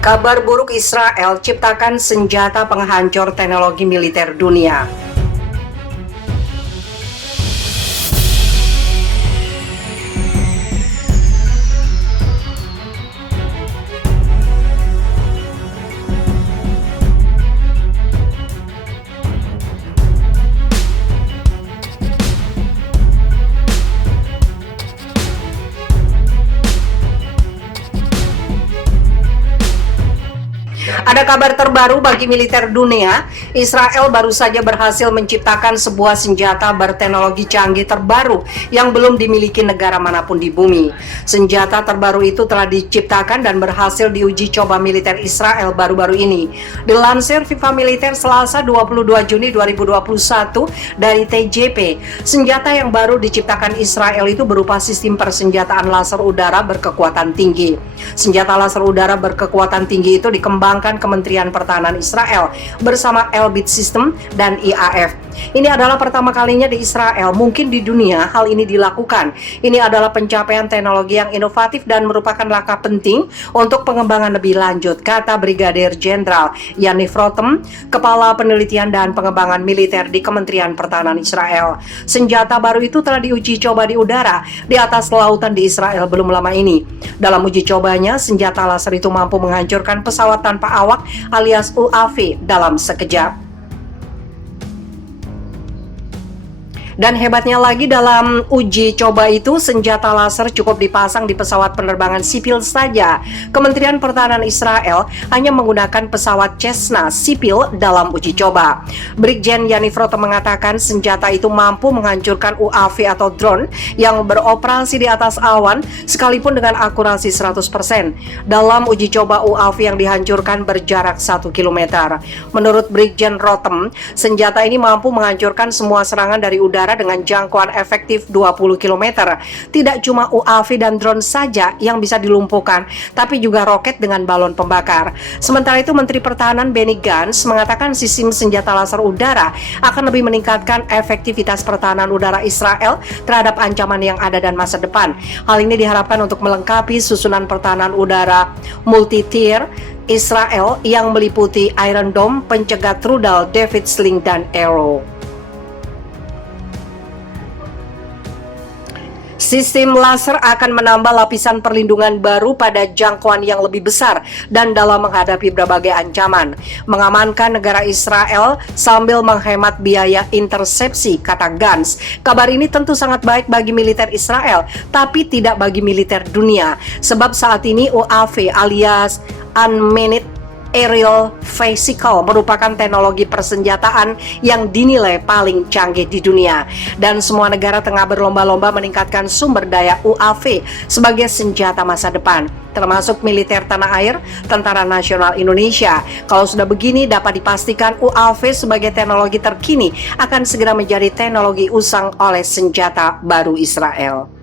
Kabar buruk, Israel ciptakan senjata penghancur teknologi militer dunia. Ada kabar terbaru bagi militer dunia. Israel baru saja berhasil menciptakan sebuah senjata berteknologi canggih terbaru yang belum dimiliki negara manapun di bumi. Senjata terbaru itu telah diciptakan dan berhasil diuji coba militer Israel baru-baru ini. Dilansir FIFA Militer Selasa 22 Juni 2021 dari TJP, senjata yang baru diciptakan Israel itu berupa sistem persenjataan laser udara berkekuatan tinggi. Senjata laser udara berkekuatan tinggi itu dikembangkan Kementerian Pertahanan Israel bersama Elbit System dan IAF. Ini adalah pertama kalinya di Israel, mungkin di dunia, hal ini dilakukan. Ini adalah pencapaian teknologi yang inovatif dan merupakan langkah penting untuk pengembangan lebih lanjut, kata Brigadir Jenderal Yaniv Rotem, Kepala Penelitian dan Pengembangan Militer di Kementerian Pertahanan Israel. Senjata baru itu telah diuji coba di udara di atas lautan di Israel belum lama ini. Dalam uji cobanya, senjata laser itu mampu menghancurkan pesawat tanpa awak alias UAV dalam sekejap. Dan hebatnya lagi, dalam uji coba itu senjata laser cukup dipasang di pesawat penerbangan sipil saja. Kementerian Pertahanan Israel hanya menggunakan pesawat Cessna sipil dalam uji coba. Brigjen Yaniv Rotem mengatakan senjata itu mampu menghancurkan UAV atau drone yang beroperasi di atas awan sekalipun dengan akurasi 100%. Dalam uji coba, UAV yang dihancurkan berjarak 1 km. Menurut Brigjen Rotem, senjata ini mampu menghancurkan semua serangan dari udara dengan jangkauan efektif 20 km. Tidak cuma UAV dan drone saja yang bisa dilumpuhkan, tapi juga roket dengan balon pembakar. Sementara itu, Menteri Pertahanan Benny Gantz mengatakan sistem senjata laser udara akan lebih meningkatkan efektivitas pertahanan udara Israel terhadap ancaman yang ada dan masa depan. Hal ini diharapkan untuk melengkapi susunan pertahanan udara multi-tier Israel yang meliputi Iron Dome, pencegat rudal, David Sling, dan Arrow. Sistem laser akan menambah lapisan perlindungan baru pada jangkauan yang lebih besar dan dalam menghadapi berbagai ancaman, mengamankan negara Israel sambil menghemat biaya intersepsi, kata Gantz. Kabar ini tentu sangat baik bagi militer Israel, tapi tidak bagi militer dunia, sebab saat ini UAV alias Unmanned Aerial Vehicle merupakan teknologi persenjataan yang dinilai paling canggih di dunia, dan semua negara tengah berlomba-lomba meningkatkan sumber daya UAV sebagai senjata masa depan, termasuk militer tanah air, Tentara Nasional Indonesia. Kalau sudah begini, dapat dipastikan UAV sebagai teknologi terkini akan segera menjadi teknologi usang oleh senjata baru Israel.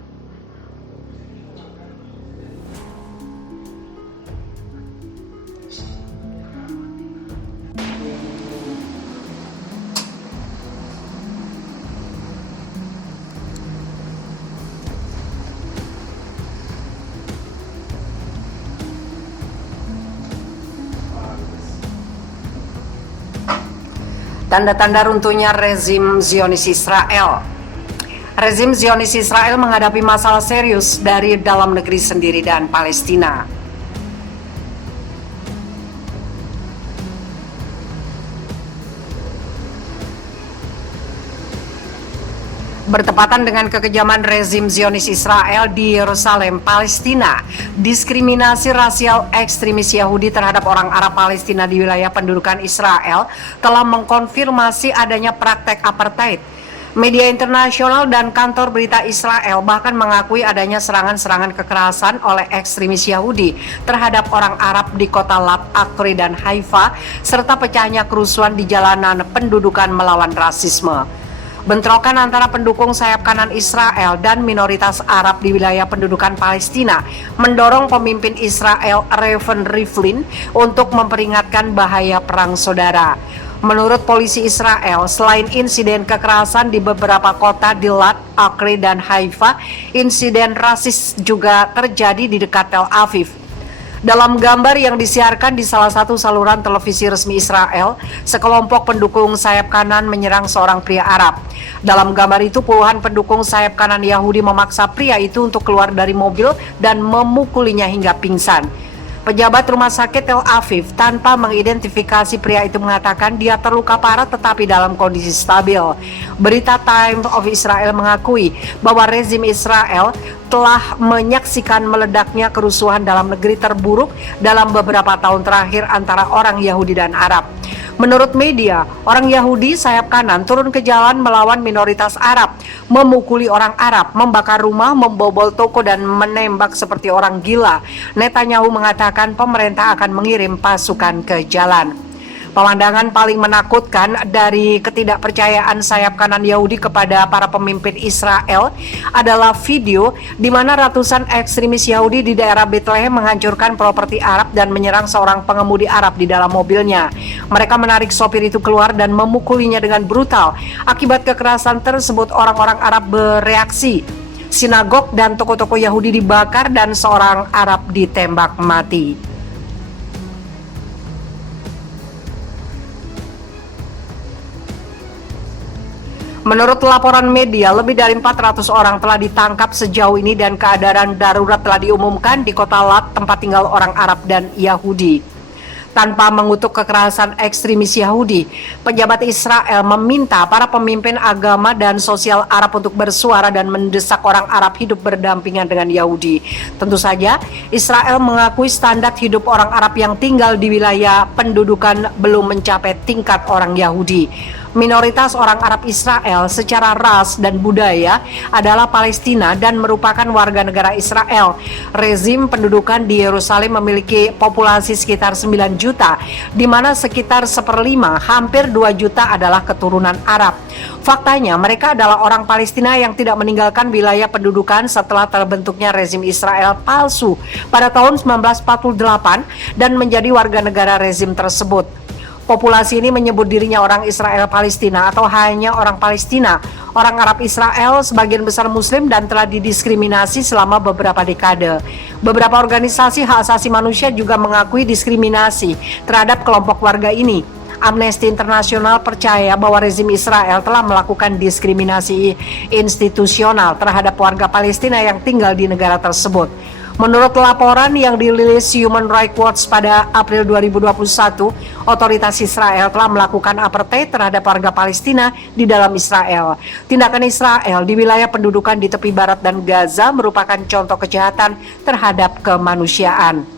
Tanda-tanda runtuhnya rezim Zionis Israel. Rezim Zionis Israel menghadapi masalah serius dari dalam negeri sendiri dan Palestina. Bertepatan dengan kekejaman rezim Zionis Israel di Yerusalem, Palestina, diskriminasi rasial ekstremis Yahudi terhadap orang Arab Palestina di wilayah pendudukan Israel telah mengkonfirmasi adanya praktek apartheid. Media internasional dan kantor berita Israel bahkan mengakui adanya serangan-serangan kekerasan oleh ekstremis Yahudi terhadap orang Arab di kota Lat Akri dan Haifa, serta pecahnya kerusuhan di jalanan pendudukan melawan rasisme. Bentrokan antara pendukung sayap kanan Israel dan minoritas Arab di wilayah pendudukan Palestina mendorong pemimpin Israel Reuven Rivlin untuk memperingatkan bahaya perang saudara. Menurut polisi Israel, selain insiden kekerasan di beberapa kota di Lat Akri dan Haifa, insiden rasis juga terjadi di dekat Tel Aviv. Dalam gambar yang disiarkan di salah satu saluran televisi resmi Israel, sekelompok pendukung sayap kanan menyerang seorang pria Arab. Dalam gambar itu, puluhan pendukung sayap kanan Yahudi memaksa pria itu untuk keluar dari mobil dan memukulinya hingga pingsan. Pejabat rumah sakit Tel Aviv tanpa mengidentifikasi pria itu mengatakan dia terluka parah tetapi dalam kondisi stabil. Berita Times of Israel mengakui bahwa rezim Israel telah menyaksikan meledaknya kerusuhan dalam negeri terburuk dalam beberapa tahun terakhir antara orang Yahudi dan Arab. Menurut media, orang Yahudi sayap kanan turun ke jalan melawan minoritas Arab, memukuli orang Arab, membakar rumah, membobol toko, dan menembak seperti orang gila. Netanyahu mengatakan pemerintah akan mengirim pasukan ke jalan. Pemandangan paling menakutkan dari ketidakpercayaan sayap kanan Yahudi kepada para pemimpin Israel adalah video di mana ratusan ekstremis Yahudi di daerah Bethlehem menghancurkan properti Arab dan menyerang seorang pengemudi Arab di dalam mobilnya. Mereka menarik sopir itu keluar dan memukulinya dengan brutal. Akibat kekerasan tersebut, orang-orang Arab bereaksi. Sinagog dan toko-toko Yahudi dibakar dan seorang Arab ditembak mati. Menurut laporan media, lebih dari 400 orang telah ditangkap sejauh ini dan keadaan darurat telah diumumkan di kota Lat, tempat tinggal orang Arab dan Yahudi. Tanpa mengutuk kekerasan ekstremis Yahudi, pejabat Israel meminta para pemimpin agama dan sosial Arab untuk bersuara dan mendesak orang Arab hidup berdampingan dengan Yahudi. Tentu saja, Israel mengakui standar hidup orang Arab yang tinggal di wilayah pendudukan belum mencapai tingkat orang Yahudi. Minoritas orang Arab Israel secara ras dan budaya adalah Palestina dan merupakan warga negara Israel. Rezim pendudukan di Yerusalem memiliki populasi sekitar 9 juta, di mana sekitar 1/5, hampir 2 juta adalah keturunan Arab. Faktanya, mereka adalah orang Palestina yang tidak meninggalkan wilayah pendudukan setelah terbentuknya rezim Israel palsu pada tahun 1948 dan menjadi warga negara rezim tersebut. Populasi ini menyebut dirinya orang Israel Palestina atau hanya orang Palestina. Orang Arab Israel sebagian besar Muslim dan telah didiskriminasi selama beberapa dekade. Beberapa organisasi hak asasi manusia juga mengakui diskriminasi terhadap kelompok warga ini. Amnesty International percaya bahwa rezim Israel telah melakukan diskriminasi institusional terhadap warga Palestina yang tinggal di negara tersebut. Menurut laporan yang dirilis Human Rights Watch pada April 2021, otoritas Israel telah melakukan apartheid terhadap warga Palestina di dalam Israel. Tindakan Israel di wilayah pendudukan di tepi barat dan Gaza merupakan contoh kejahatan terhadap kemanusiaan.